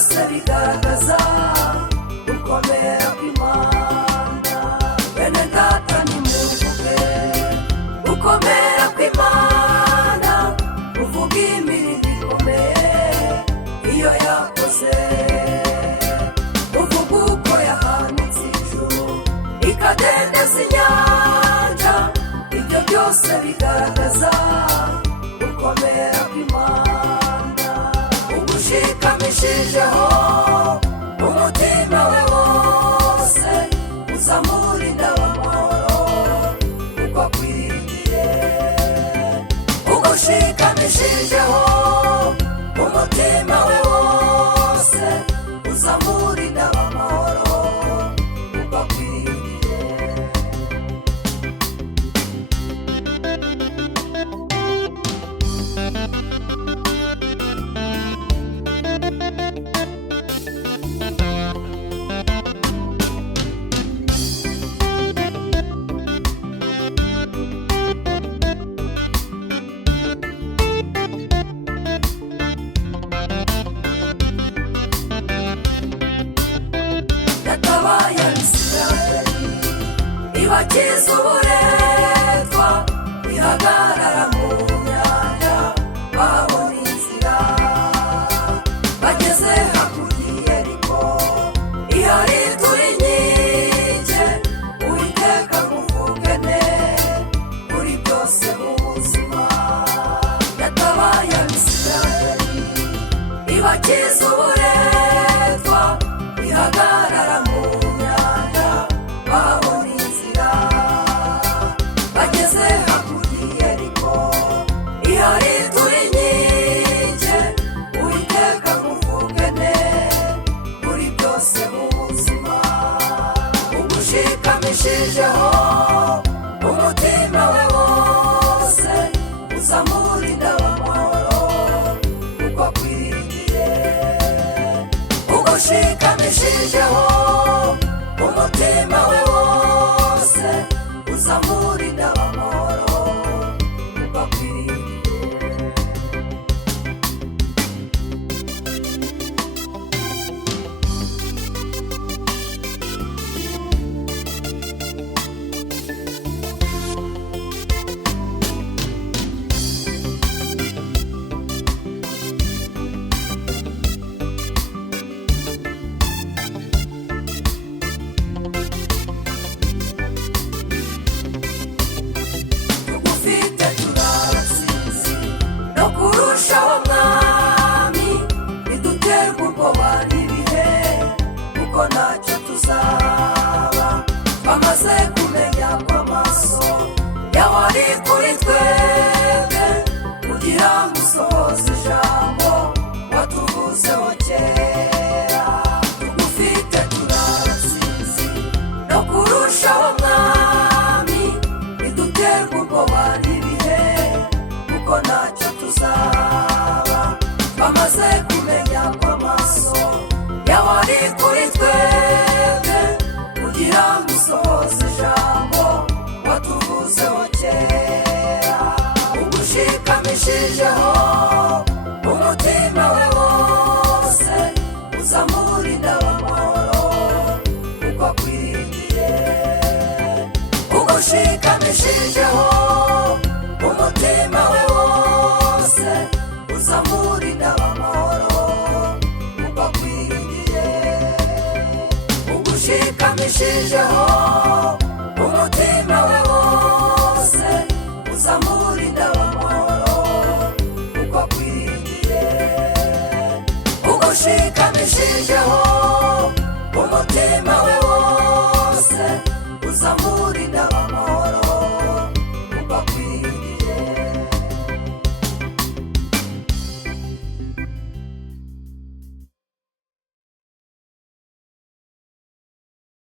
byose bigaragaza gukomera kw'Imana. Bene data nimuvuge gukomera kw'Imana, uvuge imirimo ikomeye iyo yakoze, uvuge uko yahanitse ijuru ikadendeza inyanja. Ibyo byose bigaragaza gukomera kw'Imana. Ugushikamishirijeho umutima we wose, uzamurinda w'amahoro kuko akwiriye. Ugushikamishirijeho umutima we wose, uzamurinda w'amahoro kuko akwiriye. Yatabaye Abisirayeli ibakiza uburetwa, ihagarara mu nyanja babona inzira. Bageze hakurya i Yeriko ihari turi inkike, Uwiteka muvugane kuri byose mu buzima. Yatabaye Abisirayeli ibakiza uburetwa, ihagarara mu nyanja babona inzira. Bageze hakurya i Yeriko ihari turi inkike, Uwiteka muvugane kuri byose mu buzima. Ugushikamishirijeho umutima we wose, uzamurinda w'amahoro kuko akwiriye. Ugushikamishirijeho umutima we wose, uzamurinda w'amahoro kuko akwiriye. Tugufite turabatsinzi no kurushaho mwami, ntiduterwe ubwoba n'ibihe kuko ntacyo tuzaba. Bamaze kumenya ko amaso yawe ari kuri twebwe, kugira ngo usohoze ijambo watuvuzeho kera. Tugufite turabatsinzi no kurushaho mwami, ntiduterwe ubwoba n'ibihe kuko ntacyo tuzaba. Bamaze kumenya ko amaso yawe ari kuri twebwe, kugira ngo usohoze ijambo watuvuzeho kera. Ugushikamishirijeho umutima we wose, uzamurinda w'amahoro kuko akwiriye. Ugushikamishirijeho umutima we wose, uzamurinda w'amahoro kuko akwiriye. Ugushikamishirijeho umutima we wose, uzamurinda w'amahoro kuko akwiriye. Ugushikamishirijeho umutima we wose, uzamurinda